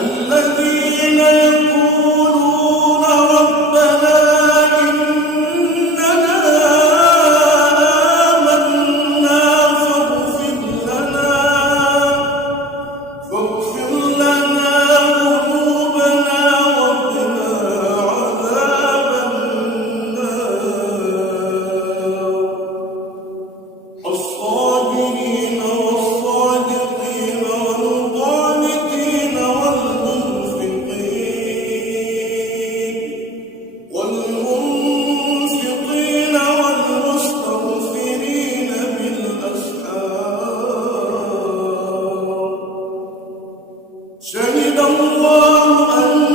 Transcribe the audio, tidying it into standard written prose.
الذين يقولون ربنا إننا آمنا فاغفر لنا ذنوبنا وقنا عذاب النار الصابرين والصادقين والقانتين والمنفقين والمستغفرين بالأسحار شهد الله أن